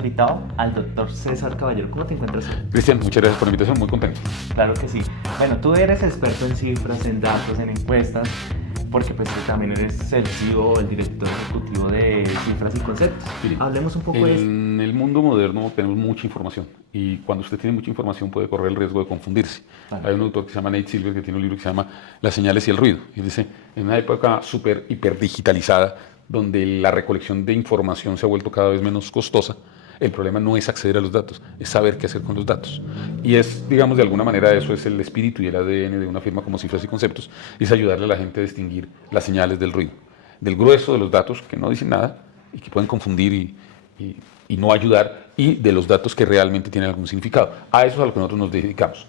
invitado, al doctor César Caballero. ¿Cómo te encuentras hoy? Cristian, muchas gracias por la invitación, muy contento. Claro que sí. Bueno, tú eres experto en cifras, en datos, en encuestas, porque pues tú también eres el CEO, el director ejecutivo de Cifras y Conceptos. Mire, Hablemos un poco de eso. En el mundo moderno tenemos mucha información y cuando usted tiene mucha información puede correr el riesgo de confundirse. Claro. Hay un autor que se llama Nate Silver que tiene un libro que se llama Las señales y el ruido. Y dice, en una época súper hiperdigitalizada, donde la recolección de información se ha vuelto cada vez menos costosa, el problema no es acceder a los datos, es saber qué hacer con los datos. Y es, digamos, de alguna manera eso es el espíritu y el ADN de una firma como Cifras y Conceptos, es ayudarle a la gente a distinguir las señales del ruido, del grueso de los datos que no dicen nada y que pueden confundir y no ayudar, y de los datos que realmente tienen algún significado. A eso es a lo que nosotros nos dedicamos,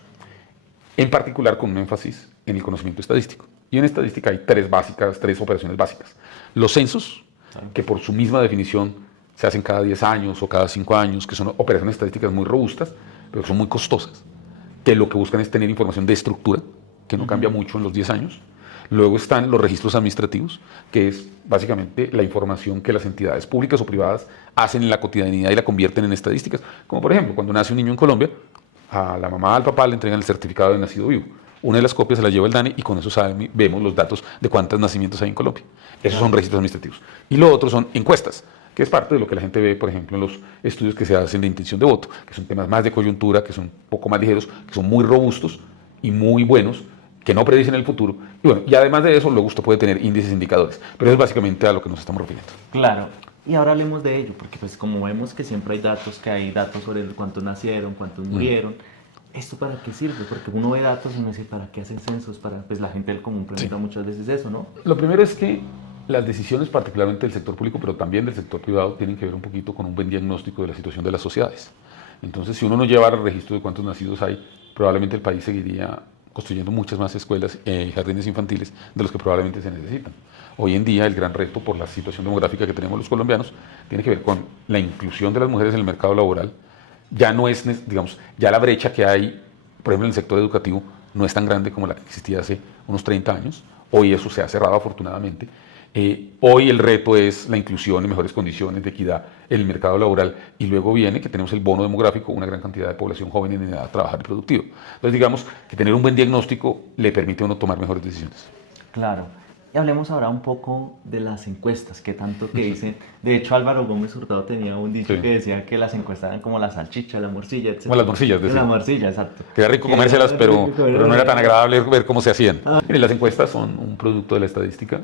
en particular con un énfasis en el conocimiento estadístico. Y en estadística hay tres operaciones básicas. Los censos, que por su misma definición se hacen cada 10 años o cada 5 años, que son operaciones estadísticas muy robustas, pero que son muy costosas, que lo que buscan es tener información de estructura, que no cambia mucho en los 10 años. Luego están los registros administrativos, que es básicamente la información que las entidades públicas o privadas hacen en la cotidianidad y la convierten en estadísticas. Como por ejemplo, cuando nace un niño en Colombia, a la mamá, al papá le entregan el certificado de nacido vivo. Una de las copias se la lleva el DANE y con eso vemos los datos de cuántos nacimientos hay en Colombia. Esos son registros administrativos. Y lo otro son encuestas, que es parte de lo que la gente ve, por ejemplo, en los estudios que se hacen de intención de voto, que son temas más de coyuntura, que son un poco más ligeros, que son muy robustos y muy buenos, que no predicen el futuro. Y bueno, y además de eso, luego usted puede tener índices e indicadores. Pero eso es básicamente a lo que nos estamos refiriendo. Claro. Y ahora hablemos de ello, porque pues como vemos que siempre hay datos sobre cuántos nacieron, cuántos murieron. ¿Esto para qué sirve? Porque uno ve datos y uno dice, ¿para qué hacen censos? Pues la gente del común pregunta muchas veces eso, ¿no? Lo primero es que las decisiones, particularmente del sector público, pero también del sector privado, tienen que ver un poquito con un buen diagnóstico de la situación de las sociedades. Entonces, si uno no llevara registro de cuántos nacidos hay, probablemente el país seguiría construyendo muchas más escuelas y jardines infantiles de los que probablemente se necesitan. Hoy en día el gran reto por la situación demográfica que tenemos los colombianos tiene que ver con la inclusión de las mujeres en el mercado laboral. Ya no es, digamos, ya la brecha que hay, por ejemplo, en el sector educativo no es tan grande como la que existía hace unos 30 años. Hoy eso se ha cerrado afortunadamente. Hoy el reto es la inclusión en mejores condiciones de equidad en el mercado laboral, y luego viene que tenemos el bono demográfico, una gran cantidad de población joven en edad de trabajar y productiva. Entonces digamos que tener un buen diagnóstico le permite a uno tomar mejores decisiones. Claro. Y hablemos ahora un poco de las encuestas, que tanto que dicen. De hecho, Álvaro Gómez Hurtado tenía un dicho que decía que las encuestas eran como la salchicha, la morcilla, etc. Como las morcillas, decía. La morcilla, exacto. Queda rico comérselas, pero no era tan agradable ver cómo se hacían. Mire, las encuestas son un producto de la estadística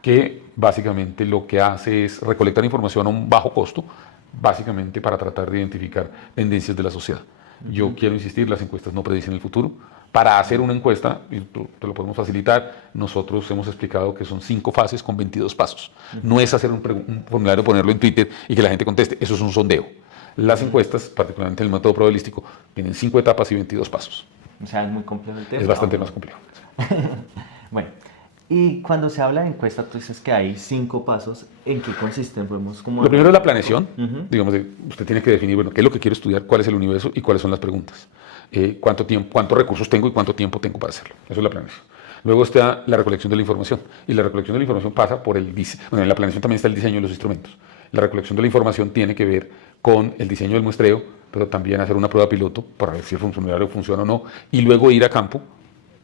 que básicamente lo que hace es recolectar información a un bajo costo, básicamente para tratar de identificar tendencias de la sociedad. Yo quiero insistir, las encuestas no predicen el futuro. Para hacer una encuesta, y te lo podemos facilitar, nosotros hemos explicado que son 5 fases con 22 pasos. No es hacer un formulario, ponerlo en Twitter y que la gente conteste, eso es un sondeo. Las encuestas, particularmente el método probabilístico, tienen 5 etapas y 22 pasos. O sea, es muy complejo el tema. Es bastante más complejo. Bueno, y cuando se habla de encuesta, tú dices que hay 5 pasos. ¿En qué consisten? Podemos como... Lo primero es la planeación. Digamos, usted tiene que definir, bueno, qué es lo que quiero estudiar, cuál es el universo y cuáles son las preguntas. Cuánto tiempo, cuántos recursos tengo y cuánto tiempo tengo para hacerlo. Eso es la planeación. Luego está la recolección de la información. Y la recolección de la información pasa por el diseño. Bueno, en la planeación también está el diseño de los instrumentos. La recolección de la información tiene que ver con el diseño del muestreo, pero también hacer una prueba piloto para ver si el funcionario funciona o no. Y luego ir a campo,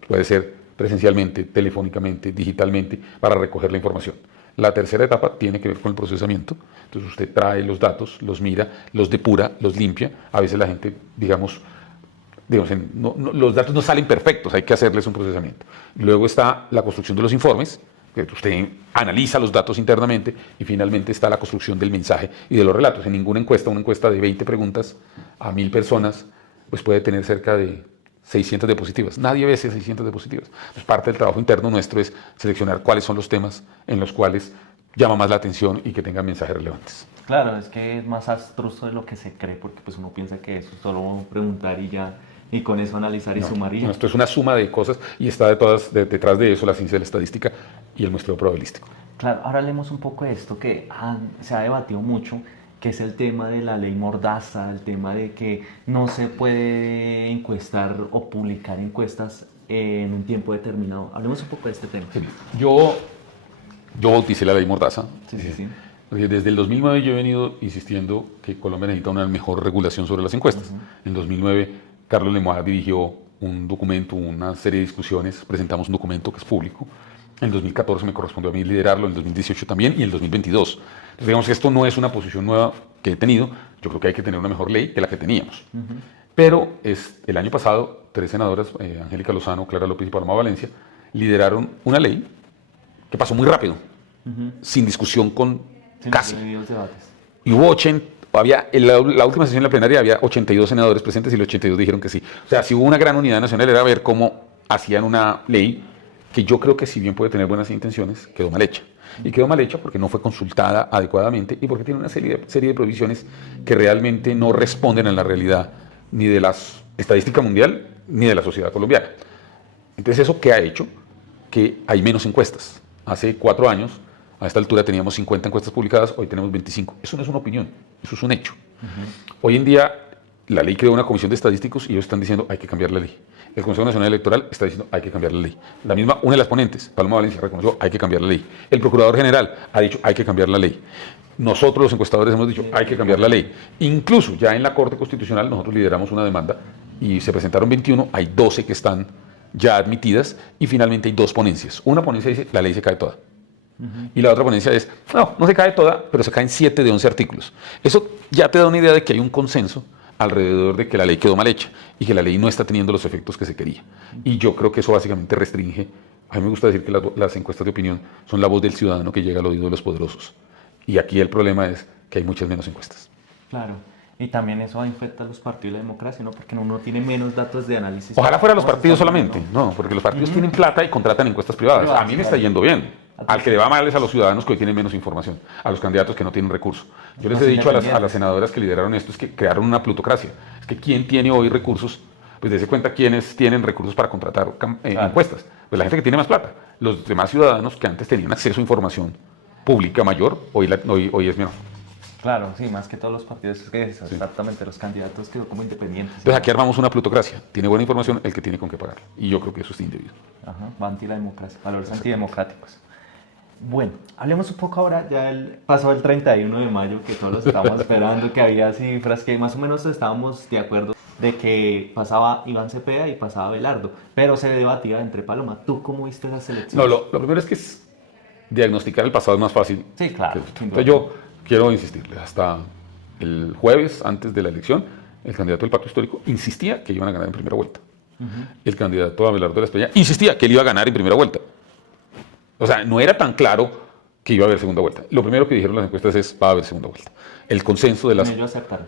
puede ser presencialmente, telefónicamente, digitalmente, para recoger la información. La tercera etapa tiene que ver con el procesamiento. Entonces usted trae los datos, los mira, los depura, los limpia. A veces la gente, digamos, los datos no salen perfectos, hay que hacerles un procesamiento. Luego está la construcción de los informes, que usted analiza los datos internamente, y finalmente está la construcción del mensaje y de los relatos. En ninguna encuesta, una encuesta de 20 preguntas a 1000 personas, pues puede tener cerca de 600 diapositivas. Nadie ve esas 600 diapositivas. Entonces, parte del trabajo interno nuestro es seleccionar cuáles son los temas en los cuales llama más la atención y que tengan mensajes relevantes. Claro, es que es más abstruso de lo que se cree, porque pues uno piensa que eso es solo preguntar y ya, y con eso analizar y sumar y ya. Esto es una suma de cosas y está detrás de eso la ciencia de la estadística y el muestreo probabilístico. Claro, ahora hablemos un poco de esto que se ha debatido mucho, que es el tema de la ley Mordaza, el tema de que no se puede encuestar o publicar encuestas en un tiempo determinado. Hablemos un poco de este tema. Sí. Yo bauticé la ley Mordaza. Sí. Porque desde el 2009 yo he venido insistiendo que Colombia necesita una mejor regulación sobre las encuestas. En 2009 Carlos Lemoine dirigió un documento, una serie de discusiones, presentamos un documento que es público. En 2014 me correspondió a mí liderarlo, en 2018 también y en 2022. Entonces digamos que esto no es una posición nueva que he tenido, yo creo que hay que tener una mejor ley que la que teníamos. Pero el año pasado, 3 senadoras, Angélica Lozano, Clara López y Paloma Valencia, lideraron una ley que pasó muy rápido, sin discusión con casi. Debates. Y hubo 80, en la última sesión de la plenaria había 82 senadores presentes y los 82 dijeron que sí. O sea, si hubo una gran unidad nacional era ver cómo hacían una ley que yo creo que si bien puede tener buenas intenciones, quedó mal hecha. Y quedó mal hecha porque no fue consultada adecuadamente y porque tiene una serie de provisiones que realmente no responden a la realidad ni de la estadística mundial ni de la sociedad colombiana. Entonces, ¿eso qué ha hecho? Que hay menos encuestas. Hace 4 años, a esta altura teníamos 50 encuestas publicadas, hoy tenemos 25. Eso no es una opinión, eso es un hecho. Hoy en día, la ley creó una comisión de estadísticos y ellos están diciendo hay que cambiar la ley. El Consejo Nacional Electoral está diciendo hay que cambiar la ley. La misma, una de las ponentes, Paloma Valencia, reconoció hay que cambiar la ley. El Procurador General ha dicho hay que cambiar la ley. Nosotros los encuestadores hemos dicho hay que cambiar la ley. Incluso ya en la Corte Constitucional nosotros lideramos una demanda y se presentaron 21, hay 12 que están ya admitidas y finalmente hay 2 ponencias. Una ponencia dice la ley se cae toda. Y la otra ponencia es, no se cae toda, pero se caen 7 de 11 artículos. Eso ya te da una idea de que hay un consenso alrededor de que la ley quedó mal hecha y que la ley no está teniendo los efectos que se quería. Y yo creo que eso básicamente restringe, a mí me gusta decir que las encuestas de opinión son la voz del ciudadano que llega al oído de los poderosos. Y aquí el problema es que hay muchas menos encuestas. Claro. Y también eso afecta a los partidos de la democracia, ¿no? Porque uno tiene menos datos de análisis. Ojalá fuera los partidos solamente, no, porque los partidos tienen plata y contratan encuestas privadas. A mí me está yendo bien. Al que le va mal es a los ciudadanos que hoy tienen menos información, a los candidatos que no tienen recursos. Yo les he dicho a las senadoras que lideraron esto, es que crearon una plutocracia. Es que ¿quién tiene hoy recursos? Pues dése cuenta quiénes tienen recursos para contratar encuestas. Pues la gente que tiene más plata. Los demás ciudadanos que antes tenían acceso a información pública mayor, hoy es menor. Claro, sí, más que todos los partidos, es que exactamente los candidatos quedó como independientes. Entonces aquí armamos una plutocracia. Tiene buena información el que tiene con qué pagar. Y yo creo que eso es indebido. Ajá, va anti la democracia, valores antidemocráticos. Bueno, hablemos un poco ahora, pasó el 31 de mayo, que todos los estábamos esperando, que había cifras, que más o menos estábamos de acuerdo de que pasaba Iván Cepeda y pasaba Abelardo, pero se debatía entre Paloma. ¿Tú cómo viste esa selección? No, lo primero es que diagnosticar el pasado es más fácil. Sí, claro. Entonces yo quiero insistirle, hasta el jueves, antes de la elección, el candidato del Pacto Histórico insistía que iban a ganar en primera vuelta. El candidato Abelardo de la Espriella insistía que él iba a ganar en primera vuelta. O sea, no era tan claro que iba a haber segunda vuelta. Lo primero que dijeron las encuestas es va a haber segunda vuelta. El consenso de las... Ellos aceptaron.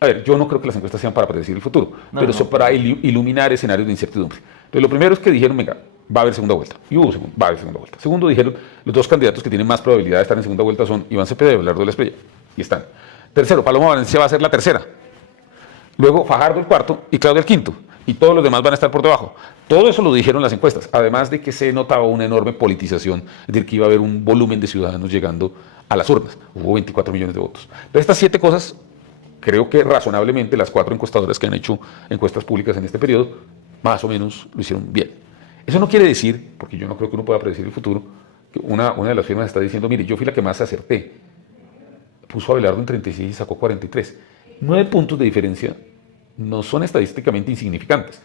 A ver, yo no creo que las encuestas sean para predecir el futuro, pero son para iluminar escenarios de incertidumbre. Entonces, lo primero es que dijeron, venga, va a haber segunda vuelta. Y va a haber segunda vuelta. Segundo, dijeron, los 2 candidatos que tienen más probabilidad de estar en segunda vuelta son Iván Cepeda y Abelardo de la Espriella. Y están. Tercero, Paloma Valencia va a ser la tercera. Luego, Fajardo el cuarto y Claudia el quinto. Y todos los demás van a estar por debajo. Todo eso lo dijeron las encuestas, además de que se notaba una enorme politización, es decir, que iba a haber un volumen de ciudadanos llegando a las urnas. Hubo 24 millones de votos. Entonces, estas 7 cosas, creo que razonablemente las 4 encuestadoras que han hecho encuestas públicas en este periodo, más o menos lo hicieron bien. Eso no quiere decir, porque yo no creo que uno pueda predecir el futuro, que una de las firmas está diciendo, mire, yo fui la que más acerté. Puso a Abelardo en 36 y sacó 43. 9 puntos de diferencia no son estadísticamente insignificantes.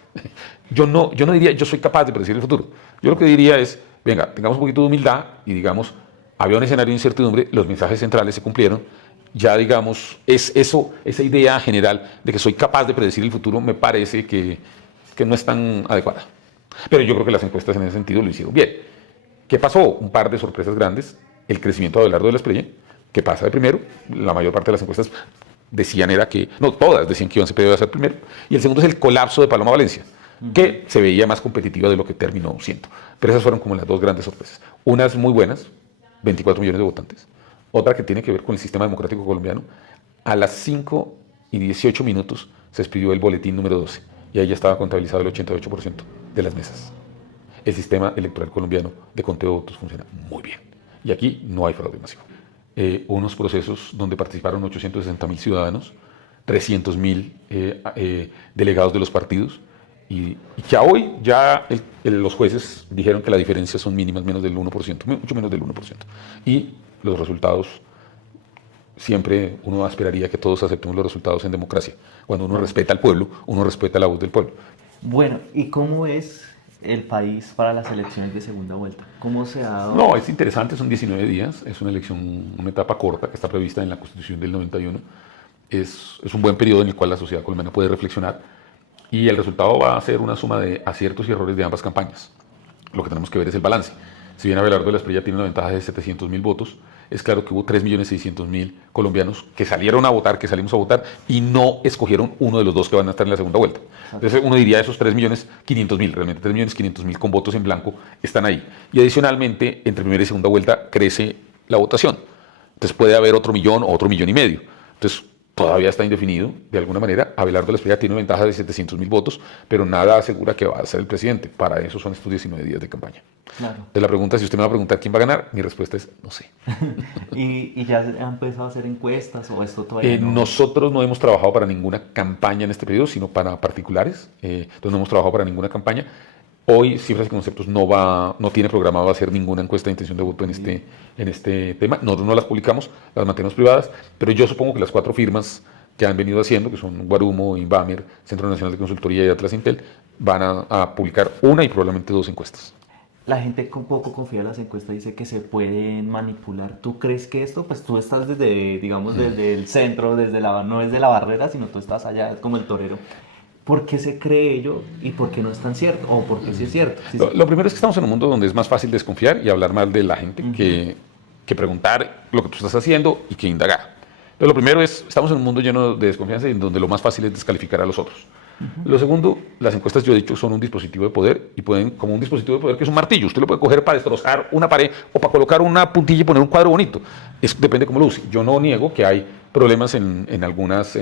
Yo no diría, yo soy capaz de predecir el futuro. Yo lo que diría es, venga, tengamos un poquito de humildad y digamos, había un escenario de incertidumbre, los mensajes centrales se cumplieron, ya digamos, esa idea general de que soy capaz de predecir el futuro me parece que no es tan adecuada. Pero yo creo que las encuestas en ese sentido lo hicieron bien. ¿Qué pasó? Un par de sorpresas grandes, el crecimiento de Abelardo de la Espriella, que pasa de primero, la mayor parte de las encuestas decían todas decían que Iván Cepeda iba a ser primero, y el segundo es el colapso de Paloma Valencia, que se veía más competitiva de lo que terminó siendo. Pero esas fueron como las 2 grandes sorpresas. Unas muy buenas, 24 millones de votantes. Otra que tiene que ver con el sistema democrático colombiano. A las 5:18 se expidió el boletín número 12, y ahí ya estaba contabilizado el 88% de las mesas. El sistema electoral colombiano de conteo de votos funciona muy bien, y aquí no hay fraude masivo. Unos procesos donde participaron 860.000 ciudadanos, 300.000 delegados de los partidos, y que hoy ya los jueces dijeron que la diferencia son mínimas, menos del 1%, mucho menos del 1%. Y los resultados siempre uno esperaría que todos aceptemos los resultados en democracia. Cuando uno respeta al pueblo, uno respeta la voz del pueblo. Bueno, ¿y cómo es el país para las elecciones de segunda vuelta? ¿Cómo se ha dado? No, es interesante, son 19 días, es una elección, una etapa corta que está prevista en la Constitución del 91. Es un buen periodo en el cual la sociedad colombiana puede reflexionar y el resultado va a ser una suma de aciertos y errores de ambas campañas. Lo que tenemos que ver es el balance. Si bien Abelardo de la Espriella tiene una ventaja de 700.000 votos, es claro que hubo 3.600.000 colombianos que salieron a votar, que salimos a votar y no escogieron uno de los dos que van a estar en la segunda vuelta. Entonces uno diría esos 3.500.000, realmente 3.500.000 con votos en blanco están ahí. Y adicionalmente, entre primera y segunda vuelta crece la votación. Entonces puede haber otro millón o otro millón y medio. Entonces todavía está indefinido, de alguna manera. Abelardo de la Espriella tiene una ventaja de 700.000 votos, pero nada asegura que va a ser el presidente. Para eso son estos 19 días de campaña. Claro. De la pregunta, si usted me va a preguntar quién va a ganar, mi respuesta es no sé. ¿Y ya han empezado a hacer encuestas o esto todavía no? Nosotros no hemos trabajado para ninguna campaña en este periodo, sino para particulares. Entonces no hemos trabajado para ninguna campaña. Hoy Cifras y Conceptos no tiene programado hacer ninguna encuesta de intención de voto en este tema. Nosotros no las publicamos, las mantenemos privadas, pero yo supongo que las 4 firmas que han venido haciendo, que son Guarumo, Invamer, Centro Nacional de Consultoría y Atlas Intel, van a publicar una y probablemente 2 encuestas. La gente con poco confía en las encuestas, dice que se pueden manipular. ¿Tú crees que esto, pues tú estás desde, digamos, desde el centro, no desde la barrera, sino tú estás allá, es como el torero? ¿Por qué se cree ello y por qué no es tan cierto? ¿O por qué sí es cierto? Lo primero es que estamos en un mundo donde es más fácil desconfiar y hablar mal de la gente que preguntar lo que tú estás haciendo y que indagar. Entonces, lo primero es, estamos en un mundo lleno de desconfianza y en donde lo más fácil es descalificar a los otros. Lo segundo, las encuestas, yo he dicho, son un dispositivo de poder y pueden, como un dispositivo de poder que es un martillo, usted lo puede coger para destrozar una pared o para colocar una puntilla y poner un cuadro bonito. Eso depende cómo lo use. Yo no niego que hay problemas en algunas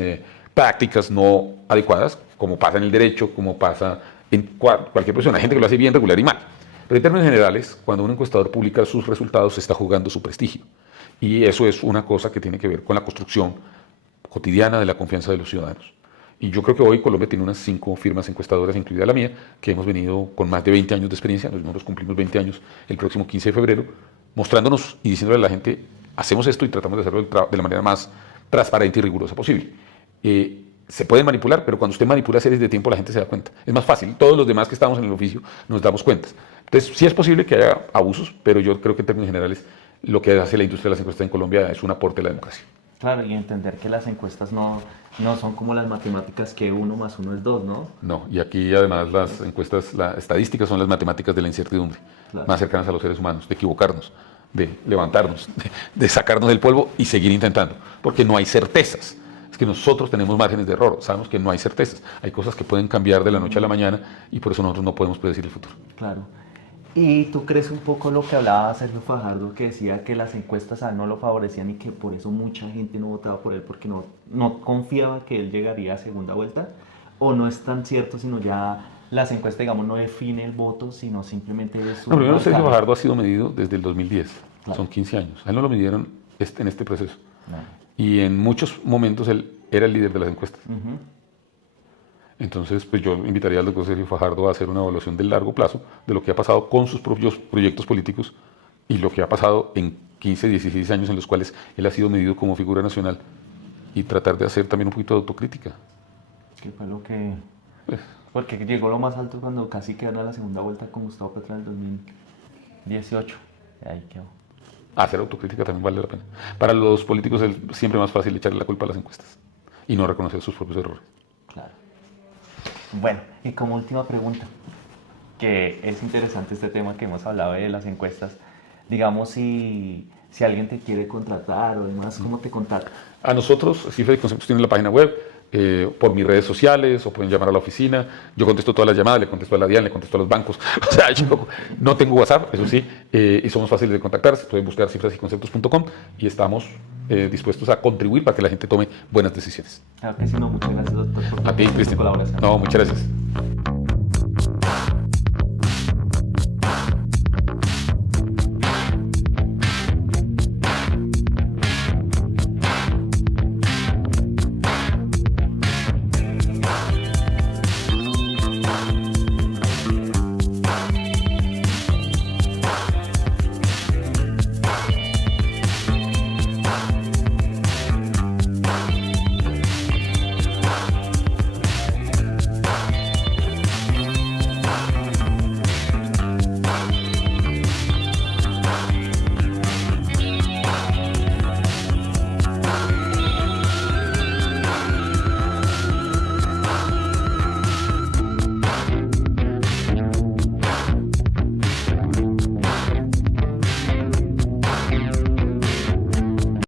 prácticas no adecuadas, como pasa en el derecho, como pasa en cualquier profesión. Hay gente que lo hace bien, regular y mal. Pero en términos generales, cuando un encuestador publica sus resultados, se está jugando su prestigio. Y eso es una cosa que tiene que ver con la construcción cotidiana de la confianza de los ciudadanos. Y yo creo que hoy Colombia tiene unas 5 firmas encuestadoras, incluida la mía, que hemos venido con más de 20 años de experiencia. Nosotros cumplimos 20 años el próximo 15 de febrero, mostrándonos y diciéndole a la gente, hacemos esto y tratamos de hacerlo de la manera más transparente y rigurosa posible. Se puede manipular, pero cuando usted manipula series de tiempo la gente se da cuenta. Es más fácil. Todos los demás que estamos en el oficio nos damos cuenta. Entonces, sí es posible que haya abusos, pero yo creo que en términos generales lo que hace la industria de las encuestas en Colombia es un aporte a la democracia. Claro, y entender que las encuestas no son como las matemáticas que 1 más 1 es 2, ¿no? No, y aquí además las encuestas, las estadísticas son las matemáticas de la incertidumbre, claro, más cercanas a los seres humanos, de equivocarnos, de levantarnos, de sacarnos del polvo y seguir intentando, porque no hay certezas. Es que nosotros tenemos márgenes de error, sabemos que no hay certezas, hay cosas que pueden cambiar de la noche a la mañana y por eso nosotros no podemos predecir el futuro. Claro. ¿Y tú crees un poco lo que hablaba Sergio Fajardo, que decía que las encuestas a él no lo favorecían y que por eso mucha gente no votaba por él porque no confiaba que él llegaría a segunda vuelta? ¿O no es tan cierto, sino ya las encuestas, digamos, no define el voto, sino simplemente es un... No, primero Sergio Fajardo ha sido medido desde el 2010, claro, son 15 años. A él no lo midieron en este proceso. Claro. Y en muchos momentos él era el líder de las encuestas. Entonces, pues yo invitaría al doctor Sergio Fajardo a hacer una evaluación de largo plazo de lo que ha pasado con sus propios proyectos políticos y lo que ha pasado en 15, 16 años en los cuales él ha sido medido como figura nacional y tratar de hacer también un poquito de autocrítica. ¿Qué fue lo que...? Porque llegó lo más alto cuando casi quedó en la segunda vuelta con Gustavo Petro en el 2018. Ahí quedó. Hacer autocrítica también vale la pena. Para los políticos es siempre más fácil echarle la culpa a las encuestas y no reconocer sus propios errores. Claro. Bueno, y como última pregunta, que es interesante este tema que hemos hablado de las encuestas, digamos si alguien te quiere contratar o demás, ¿cómo te contacta? A nosotros, Cifras y Conceptos tiene la página web, por mis redes sociales o pueden llamar a la oficina. Yo contesto todas las llamadas, le contesto a la DIAN, le contesto a los bancos. O sea, yo no tengo WhatsApp, eso sí, y somos fáciles de contactar. Pueden buscar cifrasyconceptos.com y estamos dispuestos a contribuir para que la gente tome buenas decisiones. Claro que sí, no, muchas gracias, doctor, por a ti, Cristian. colaboración. No, muchas gracias.